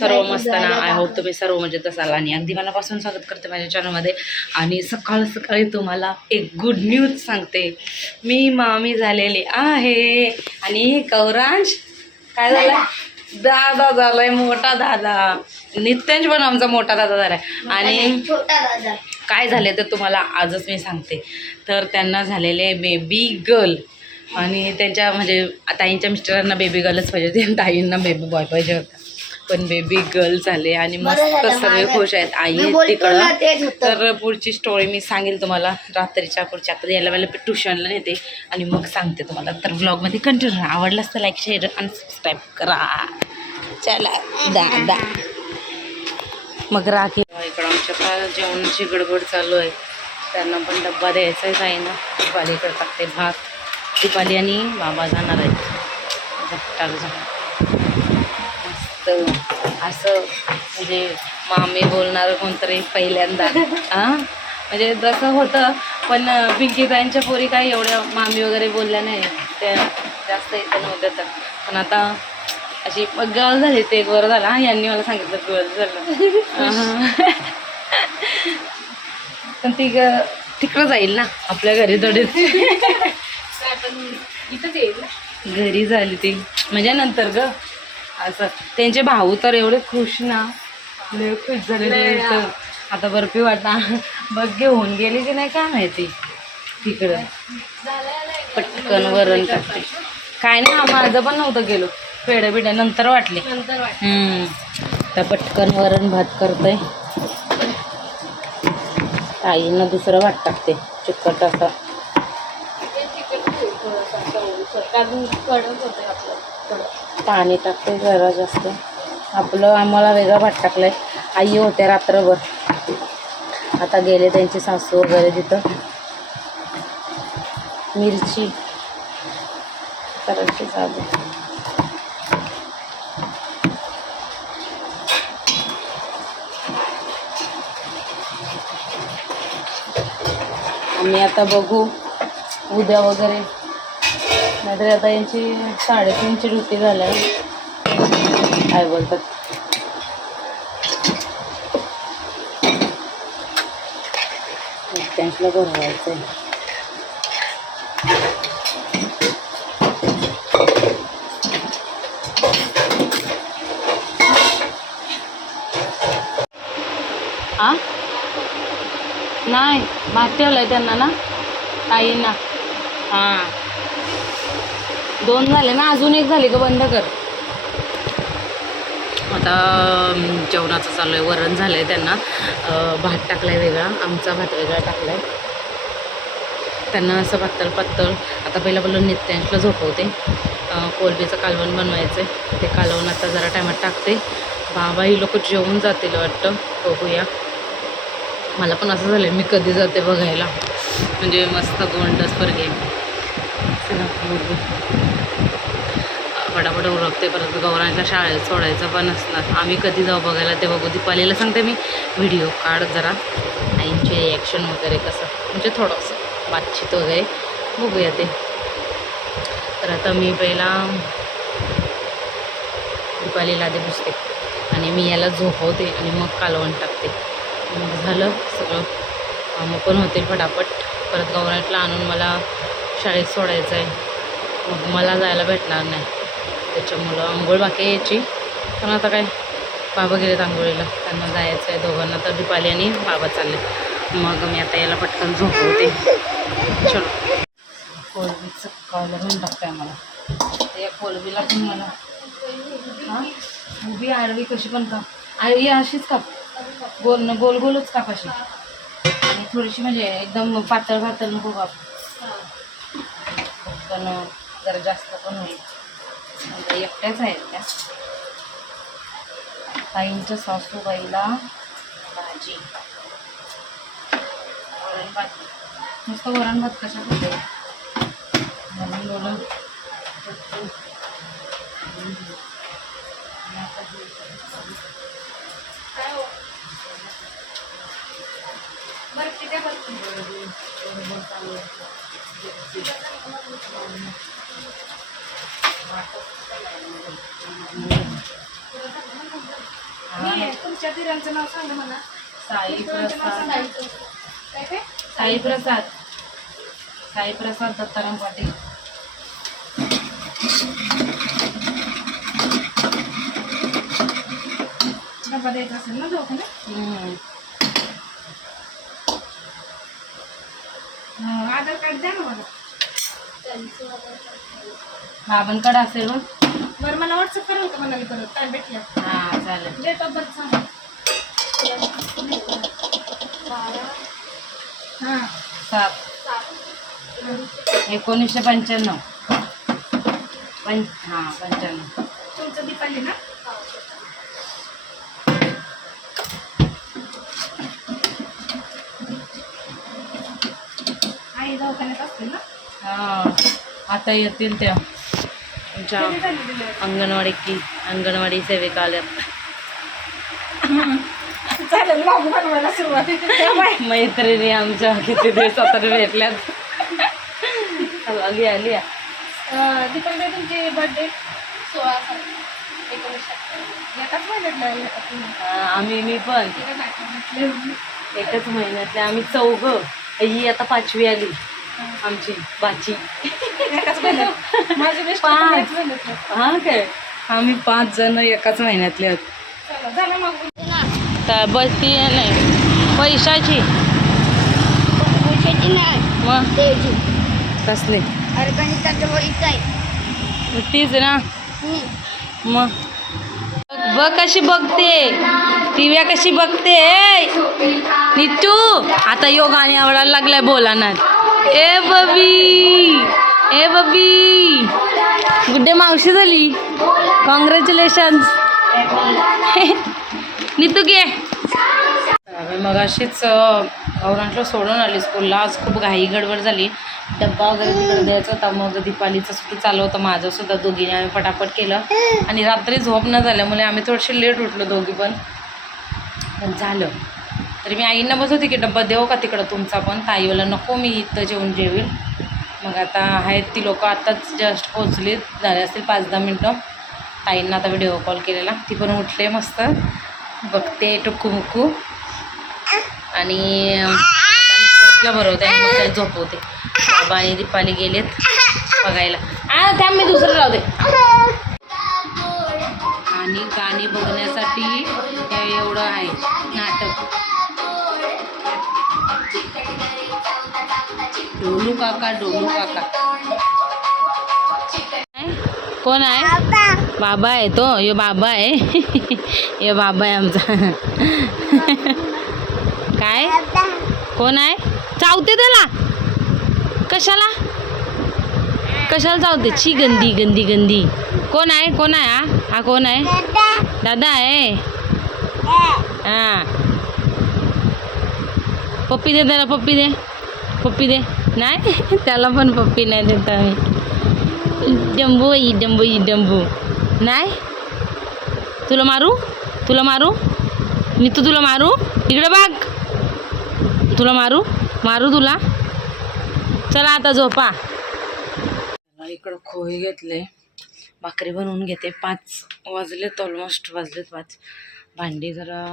सर्व मस्त ना. आय होप तुम्ही सर्व मजेत असाल आणि अगदी मनापासून स्वागत करते माझ्या चॅनलमध्ये. आणि सकाळ सकाळी तुम्हाला एक गुड न्यूज सांगते. मी मामी झालेली आहे आणि कौरांश काय झालं, दादा झालाय, मोठा दादा. नित्यांश पण आमचा मोठा दादा झालाय. आणि काय झाले तर तुम्हाला आजच मी सांगते. तर त्यांना झालेले बेबी गर्ल आणि त्यांच्या म्हणजे ताईंच्या मिस्टरांना बेबी गर्लच पाहिजे होती, ताईंना बेबी बॉय पाहिजे होता, पण बेबी गर्ल झाले आणि मस्त सगळे खुश आहेत. आई तिकडं. तर पुढची स्टोरी मी सांगेल तुम्हाला रात्रीच्या पुढच्या. आता यायला मला ट्युशनला नेते आणि मग सांगते तुम्हाला. तर ब्लॉगमध्ये कंटिन्यू. आवडलाच तर लाईक शेअर आणि सबस्क्राईब करा. चला दादा मग राखी. इकडं आमच्या का जेवणाची गडबड चालू आहे. त्यांना पण डब्बा द्यायचा आहे ताईंना. दीपालीकडे टाकते भात. दीपाली आणि बाबा जाणार आहेत. मस्त असं म्हणजे मामी बोलणारं कोणतरी पहिल्यांदा. हां म्हणजे तसं होतं, पण पिंकीताईंच्या पोरी काही एवढ्या मामी वगैरे बोलल्या नाही, त्या जास्त इथं नव्हत्या. तर पण आता अशी गर्ल झाली ते एक बरं झाला. यांनी मला सांगितलं गर्ल झालं. पण ती तिकडं जाईल ना आपल्या घरी थोडी. इथंच येईल घरी झाली ती म्हणजे नंतर ग. असं त्यांचे भाऊ तर एवढे खुश ना, लय खुश झाले. तर आता बर्फी वाटा बघ घेऊन गेली की नाही काय माहिती. तिकडं पटकन वरण टाकते. काय नाही माझं पण नव्हतं गेलो. पेढ्या बिड्या नंतर वाटले. तर पटकन वरण भात करते. ताईंना दुसरं भात टाकते चिकट असा. पाणी टाकते जरा जास्त. आपलं आम्हाला वेगळा भात टाकलाय. आई होत्या रात्रभर, आता गेले त्यांची सासू वगैरे तिथं. मिरची करायची चालू. आम्ही आता बघू उद्या वगैरे, नाहीतर आता यांची 3:30ची ड्युटी झाल्या. काय बोलतात त्यांच्याला भरवायचं आहे. हां नाही भात ठेवलाय त्यांना ना ताईंना. हां 2 झाले ना, अजून एक झाली का बंद कर. आता जेवणाचं चालू आहे. वरण झालं आहे त्यांना. भात टाकला आहे वेगळा, आमचा भात वेगळा टाकला आहे त्यांना. असं पातळ. आता पहिला नित्यांशला झोपवते. कोलबीचं कालवण बनवायचं आहे. ते कालवण आता जरा टायमात टाकते. बाबा ही लोक जेवून जातील वाटतं, बघूया. मला पण असं झालं मी कधी जाते बघायला. म्हणजे मस्त गोंडसवर गेम फटाफट उरकते. परत गौरांच्या शाळेत सोडायचं पण असणार. आम्ही कधी जाऊ बघायला ते बघू. दीपालीला सांगते मी व्हिडिओ काढ जरा, आईंचे रिॲक्शन वगैरे कसं, म्हणजे थोडंसं बातचीत वगैरे बघूया ते. तर आता मी पहिला दीपालीला आधी पुसते आणि मी याला झोपवते आणि मग कालवण टाकते. मग झालं सगळं. कामं पण होतील फटाफट. परत गौरांटला आणून मला शाळेत सोडायचं आहे. मग मला जायला भेटणार नाही, त्याच्यामुळं आंघोळ बाकी यायची. पण आता काय बाबा गेलेत आंघोळीला, त्यांना जायचं आहे दोघांना. तर दीपाली आणि बाबा चालले. मग मी आता याला पटकन झोपवते. चलो कोलबीचं कालवण टाकते आम्हाला. या कोलबीला पण मला हां उभी आडवी कशी पण काप. आई अशीच काप, गोल गोलच काप अशी. आणि थोडीशी म्हणजे एकदम पातळ नको काप. पण जरा जास्त पण होईल. म्हणजे एकट्याच आहेत त्या. ताईंच्या सासूबाईला भाजी, वरण भात. नुसतं वरण भात कशात होते म्हणून तुमच्या दिरांचं नाव सांगा मला. साई प्रसाद, काय काय? साई प्रसाद, साई प्रसाद दत्ताराम पाटील. डबा द्यायचा असेल ना दवाखान्यात. आधार कार्ड द्या ना मला. बाबांकडे असेल मग. बरं मला व्हॉट्सअप कराल का मला परत काय भेटल्या. हा चालेल. डेट ऑफ बर्थ सांगा. हां 7/1995. हां 95. तुमचं दीपाली ना. आई दवाखान्यात असते ना. हां आता येतील त्या तुमच्या किती झाली डिलिव्हरी? अंगणवाडी सेविका आल्यात. चालेल मग बनवायला सुरुवात. मैत्रिणी आमच्या किती दिवसात भेटल्यात. आली आली. दीपाली तुमची बर्थडे 16/7/19. एकाच महिन्यात मी पण एकच महिन्यातले आम्ही 4. ही आता 5वी आली आमची बाची. एकाच महिन्यात माझी बेस्ट 5. हां काय आम्ही 5 जण एकाच महिन्यातले आहोत. चला झालं मग. तर बस ती नाही पैशाची नाही मग त्याची कसले अरे गणिताचं वहीच आहे. मग तीच ना. मग बघ कशी बघते टीव्या कशी बघते. नितू आता योग आणि आवडायला लागलाय बोलाणार. ए बबी गुड्डे मावशी झाली. कॉंग्रॅच्युलेशन्स. नितू घे. मग अशीच औरांटला सोडून आली स्कूलला. आज खूप घाई गडबड झाली. डब्बा वगैरे तिकडे द्यायचा होता. मग दीपालीचं सुद्धा चालू होतं, माझं सुद्धा. दोघीने आम्ही पटापट केलं आणि रात्री झोप न झाल्यामुळे आम्ही थोडेसे लेट उठलो दोघी पण झालं. तरी मी आईंना बसत होती की डब्बा देऊ का तिकडं तुमचा पण. ताईवाला नको मी इथं जेवून जेवील. मग आता आहेत ती लोकं आत्ताच जस्ट पोचली. झाले असतील 5-10 मिनटं. ताईंना आता व्हिडिओ कॉल केलेला. ती पण उठले मस्त बघते टुक्कू मुक्कू आणि आता भरवते आणि मग त्याला झोपवते. बाबा आणि दीपाली गेलेत बघायला. त्या मी दुसरं राहू दे. आणि गाणी बघण्यासाठी हे एवढं आहे नाटक. डोलू काका कोण आहे. बाबा आहे तो. यो बाबा आहे. यो बाबा आहे आमचा. काय कोण आहे. चावते त्याला. कशाला चावते. छी गंदी. कोण आहे हा कोण आहे. दादा आहे. हां पप्पी दे त्याला. पप्पी दे. नाही त्याला पण पप्पी नाही देत आम्ही. डंबू नाही. तुला मारू नीतू तुला मारू. इकडे बघ. तुला मारू तुला. चला आता झोपा. इकडं खोही घेतले. भाकरी बनवून घेते. 5 वाजलेत. ऑलमोस्ट वाजलेत 5. भांडी जरा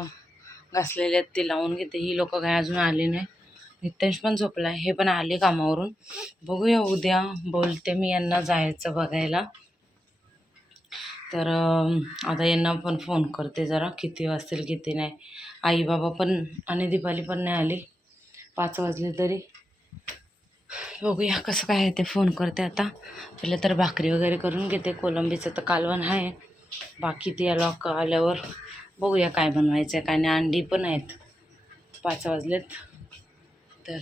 घासलेले आहेत ते लावून घेते. ही लोक काय अजून आले नाही. नितेश पण झोपला आहे. हे पण आले कामावरून. बघूया उद्या बोलते मी यांना जायचं बघायला. तर आता यांना पण फोन करते जरा किती वाजतील किती नाही. आई बाबा पण आणि दीपाली पण नाही आली. 5 वाजले तरी. बघूया कसं काय आहे ते. फोन करते आता. पहिले तर भाकरी वगैरे करून घेते. कोलंबीचं तर कालवण आहे. बाकी ते आल्यावर बघूया काय बनवायचं आहे काय नाही. अंडी पण आहेत. 5 वाजलेत तर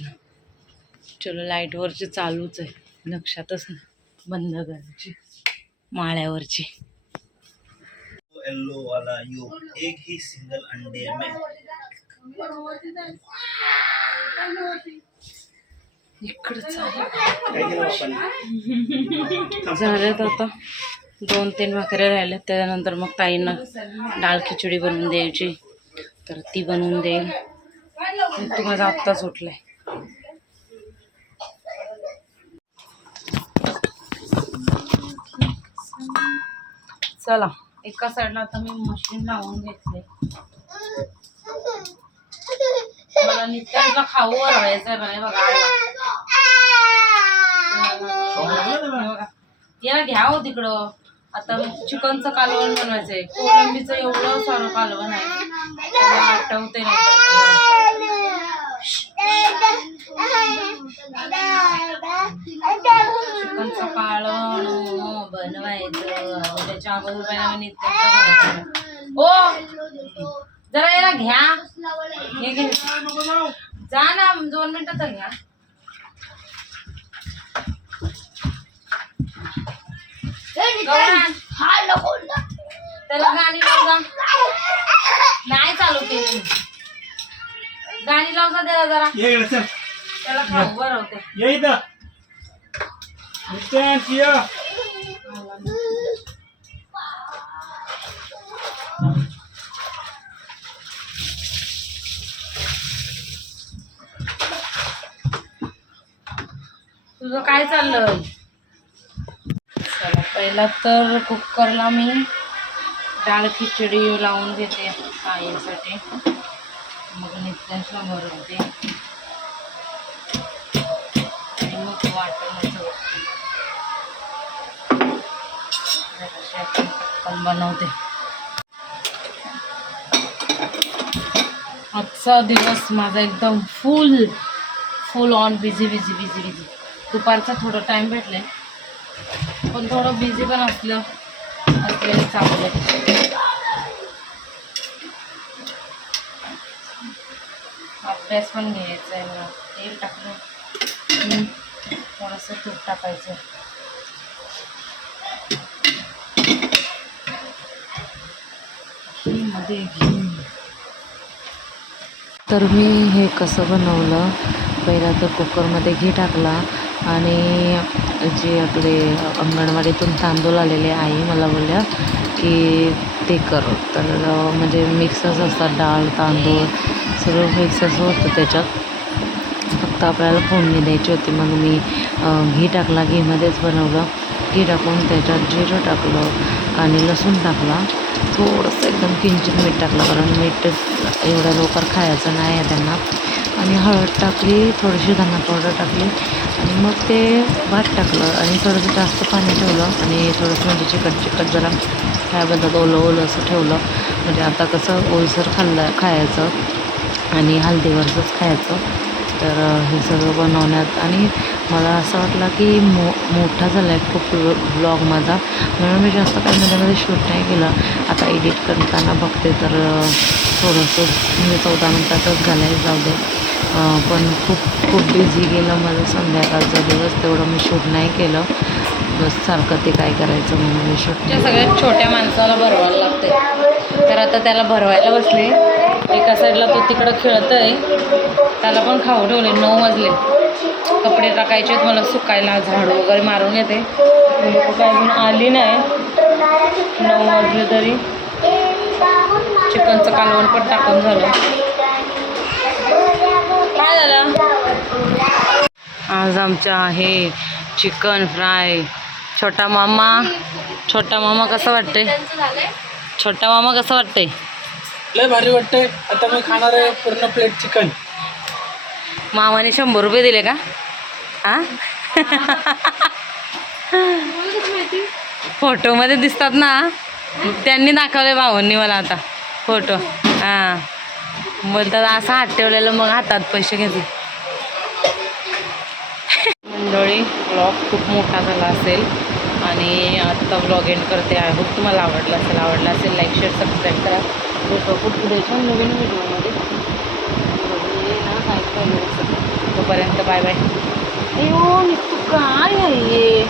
चलो. लाईटवरची चालूच आहे. लक्षातच नाही बंद करायची. माळ्यावरची येलो वाला यो एक ही सिंगल अंडे में इकडं झाल्यात आता. 2-3 भाकऱ्या राहिल्यात. त्याच्यानंतर मग ताईंना डाळ खिचडी बनवून द्यायची. तर ती बनवून देईल. तू माझा आत्ताच उठलाय. चला एका साईडला आता मी मशीन लावून घेतले. आता नित्याला खाऊ वरवायचं आहे म्हणे बघा बघा. याला घ्या हो तिकडं. आता चिकनचं कालवण बनवायचंय. कोलंबीचं एवढं सारं कालवण आहे त्याला आठवते चिकनचं कालवण बनवायचं. त्याच्या अगोदर पहिला नित्याचं ओ जरा याला घ्या. हे घे जा ना 2 मिनिटं तर घ्या. त्याला गाणी लाव जा. नाही चालू केली गाणी लाव जा त्याला जरा. त्याला खाऊ बरं होते. तुझं काय चाललंय? चला पहिला तर कुकरला मी डाळ खिचडी लावून घेते आईसाठी. मग नित्याला भरवते आणि मग वाटण पण बनवते. आजचा दिवस माझा एकदम फुल ऑन बिझी. दुपारचा थोडं टाइम भेटले पण थोडं बिझी पण असलेलं चांगलं. अभ्यास पण घ्यायचा आहे मला. तेल टाकलं थोडंसं तूप टाकायचं. मध्ये तर मी हे कसं बनवलं. पहिला तर कुकरमध्ये घी टाकला आणि जे आपले अंगणवाडीतून तांदूळ आलेले आई मला बोलल्या की ते कर. तर म्हणजे मिक्सच असतात डाळ तांदूळ सगळं मिक्सच होतं त्याच्यात. फक्त आपल्याला फोडणी द्यायची होती. मग मी घी टाकला. घीमध्येच बनवलं. घी टाकून त्याच्यात जिरं टाकलं आणि लसूण टाकला. थोडंसं एकदम किंचित मीठ टाकलं कारण मीठ एवढ्या लवकर खायचं नाही आहे त्यांना. आणि हळद टाकली. थोडीशी धना पावडर टाकली आणि मग ते भात टाकलं आणि थोडंसं जास्त पाणी ठेवलं आणि थोडंसं म्हणजे चिकट जरा काय बोलतात ओलं असं ठेवलं. म्हणजे आता कसं ओलसर खायचं आणि हलदीवरचंच खायचं. तर हे सगळं बनवण्यात आणि मला असं वाटलं की मोठा झाला आहे खूप व्लॉग माझा म्हणून मी जास्त काही मध्ये शूट नाही केलं. आता एडिट करताना बघते तर थोडंसं म्हणजे 14 मिनिटातच घालायला जाऊ दे. पण खूप बिझी गेलं माझं संध्याकाळचा दिवस. तेवढं मी शूट नाही केलं. बस सारखं ते काय करायचं म्हणून मी शूट. सगळ्यात छोट्या माणसाला भरवायला लागते. तर आता त्याला भरवायला बसले. एका साईडला तो तिकडं खेळतोय. त्याला पण खाऊ ठेवले. 9 वाजले. कपडे टाकायचे आहेत मला सुकायला. झाडू वगैरे मारून येते. काय अजून आली नाही. 9 वाजले तरी चिकनचं कालवण पण टाकून झालं. काय झालं आज आमचं आहे चिकन फ्राय. छोटा मामा कसं वाटतंय? छोटा मामा कसं वाटतंय? लय भारी वाटतंय. आता मी खाणार आहे पूर्ण प्लेट चिकन. मामाने 100 रुपये दिले का? हा फोटोमध्ये दिसतात ना. त्यांनी दाखवले भावांनी मला आता फोटो. हां बोलतात असं हात ठेवलेलं मग हातात पैसे घेते. मंडळी ब्लॉग खूप मोठा झाला असेल आणि आत्ता ब्लॉग एंड करते. आय होप तुम्हाला आवडला असेल लाईक शेअर सबस्क्राईब करा. भेटू पुढच्या नवीन व्हिडिओमध्ये. तोपर्यंत बाय बाय. अयो तू काय आहे